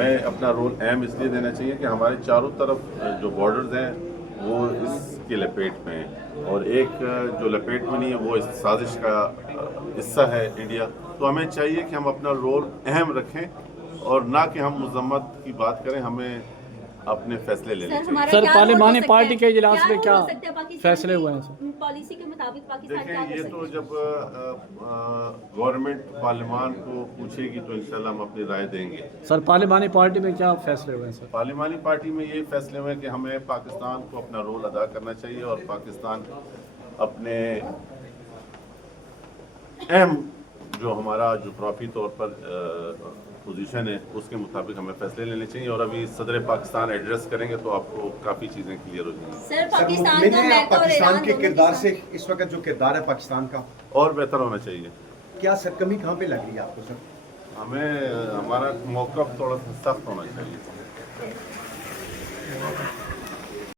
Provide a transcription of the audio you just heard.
ہمیں اپنا رول اہم اس لیے دینا چاہیے کہ ہمارے چاروں طرف جو بارڈرز ہیں وہ اس کے لپیٹ میں ہیں، اور ایک جو لپیٹ میں نہیں ہے وہ اس سازش کا حصہ ہے انڈیا. تو ہمیں چاہیے کہ ہم اپنا رول اہم رکھیں اور نہ کہ ہم مذمت کی بات کریں، ہمیں اپنے فیصلے لینے چاہیے. سر پارلیمانی پارٹی کے اجلاس میں کیا فیصلے ہوئے ہیں سر؟ پالیسی کے مطابق پاکستان دیکھیں کیا کر یہ سکتے تو ہیں؟ جب گورنمنٹ پارلیمان کو پوچھے گی تو انشاءاللہ ہم اپنی رائے دیں گے. سر پارلیمانی پارٹی میں کیا فیصلے ہوئے ہیں سر؟ پارلیمانی پارٹی میں یہ فیصلے ہوئے کہ ہمیں پاکستان کو اپنا رول ادا کرنا چاہیے اور پاکستان اپنے اہم جو ہمارا جغرافی طور پر پوزیشن ہے اس کے مطابق ہمیں فیصلے لینے چاہیے. اور ابھی صدر پاکستان ایڈریس کریں گے تو آپ کو کافی چیزیں کلیئر ہو جائیں گی. سر سر پاکستان مطمئن کا ہے آپ امریکہ اور پاکستان ایران کے دونوں کردار ساتھ- سے؟ اس وقت جو کردار ہے پاکستان کا اور بہتر ہونا چاہیے. کیا سر کمی کہاں پہ لگ رہی ہے آپ کو سر؟ ہمیں ہمارا موقف تھوڑا سا سخت ہونا چاہیے.